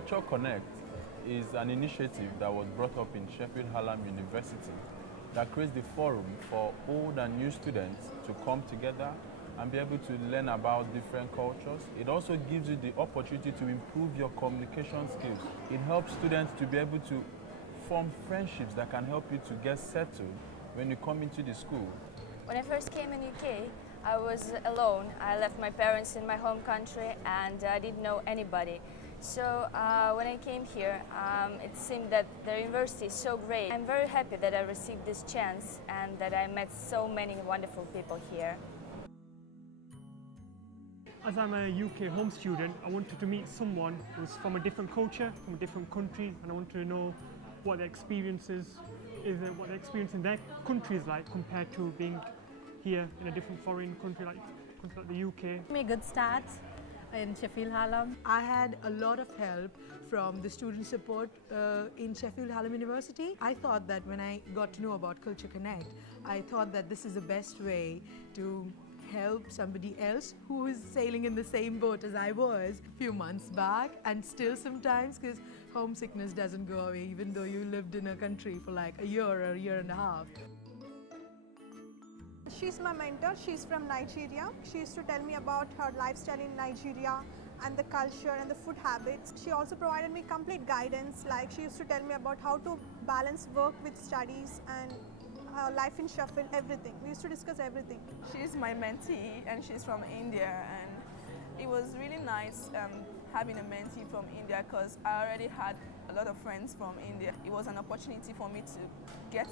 Culture Connect is an initiative that was brought up in Sheffield Hallam University that creates the forum for old and new students to come together and be able to learn about different cultures. It also gives you the opportunity to improve your communication skills. It helps students to be able to form friendships that can help you to get settled when you come into the school. When I first came in UK, I was alone. I left my parents in my home country and I didn't know anybody. So when I came here, it seemed that the university is so great. I'm very happy that I received this chance and that I met so many wonderful people here. As I'm a UK home student, I wanted to meet someone who's from a different culture, from a different country, and I wanted to know what their experiences what the experience in their country is like compared to being here in a different foreign country like the UK. A good start in Sheffield Hallam. I had a lot of help from the student support in Sheffield Hallam University. I thought that when I got to know about Culture Connect, I thought that this is the best way to help somebody else who is sailing in the same boat as I was a few months back, and still sometimes, because homesickness doesn't go away even though you lived in a country for like a year or a year and a half. She's my mentor. She's from Nigeria. She used to tell me about her lifestyle in Nigeria and the culture and the food habits. She also provided me complete guidance, like she used to tell me about how to balance work with studies and life in Sheffield, everything. We used to discuss everything. She's my mentee and she's from India, and it was really nice having a mentee from India because I already had a lot of friends from India. It was an opportunity for me to get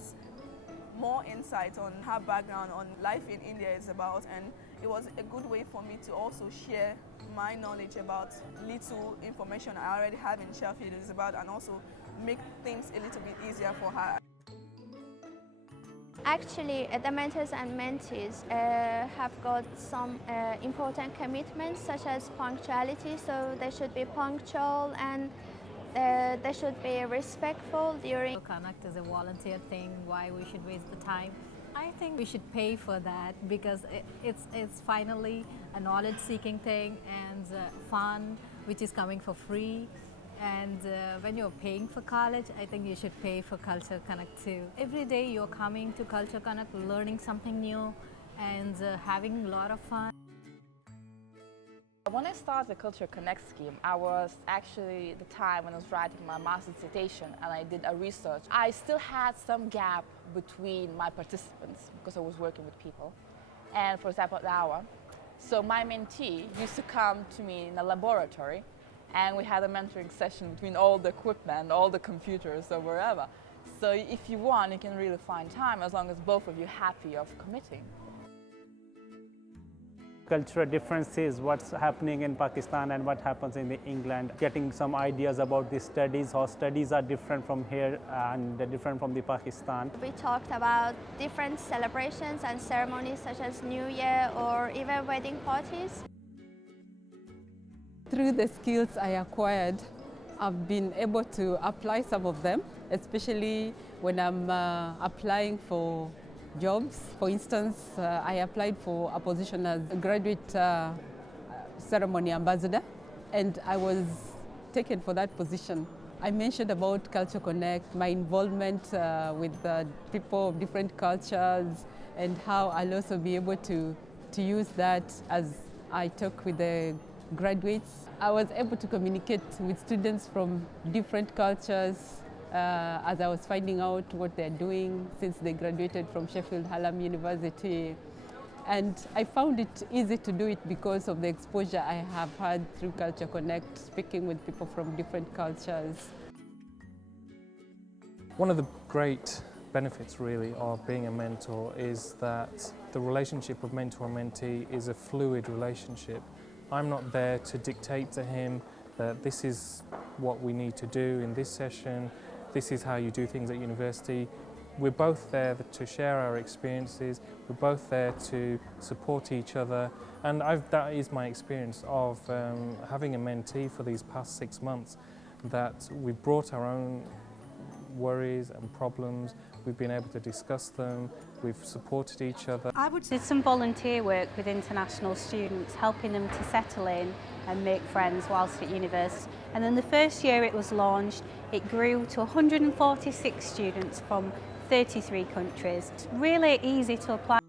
more insight on her background on life in India is about, and it was a good way for me to also share my knowledge about little information I already have in Sheffield is about, and also make things a little bit easier for her. Actually, the mentors and mentees have got some important commitments such as punctuality, so they should be punctual and they should be respectful during. Connect is a volunteer thing, why we should waste the time. I think we should pay for that because it's finally a knowledge-seeking thing and fun, which is coming for free. And when you're paying for college, I think you should pay for Culture Connect too. Every day you're coming to Culture Connect, learning something new and having a lot of fun. When I started the Culture Connect scheme, I was actually the time when I was writing my master's dissertation and I did a research. I still had some gap between my participants because I was working with people and, for example, the hour. So my mentee used to come to me in a laboratory and we had a mentoring session between all the equipment, all the computers or wherever. So if you want, you can really find time as long as both of you are happy of committing. Cultural differences, what's happening in Pakistan and what happens in England, getting some ideas about the studies, how studies are different from here and different from the Pakistan. We talked about different celebrations and ceremonies such as New Year or even wedding parties. Through the skills I acquired, I've been able to apply some of them, especially when I'm applying for jobs. For instance, I applied for a position as a graduate ceremony ambassador, and I was taken for that position. I mentioned about Culture Connect, my involvement with people of different cultures, and how I'll also be able to use that as I talk with the graduates. I was able to communicate with students from different cultures as I was finding out what they're doing since they graduated from Sheffield Hallam University. And I found it easy to do it because of the exposure I have had through Culture Connect, speaking with people from different cultures. One of the great benefits really of being a mentor is that the relationship of mentor and mentee is a fluid relationship. I'm not there to dictate to him that this is what we need to do in this session, this is how you do things at university. We're both there to share our experiences, we're both there to support each other, and that is my experience of having a mentee for these past 6 months, that we've brought our own worries and problems, we've been able to discuss them, we've supported each other. I did some volunteer work with international students, helping them to settle in and make friends whilst at university. And then the first year it was launched, it grew to 146 students from 33 countries. It's really easy to apply.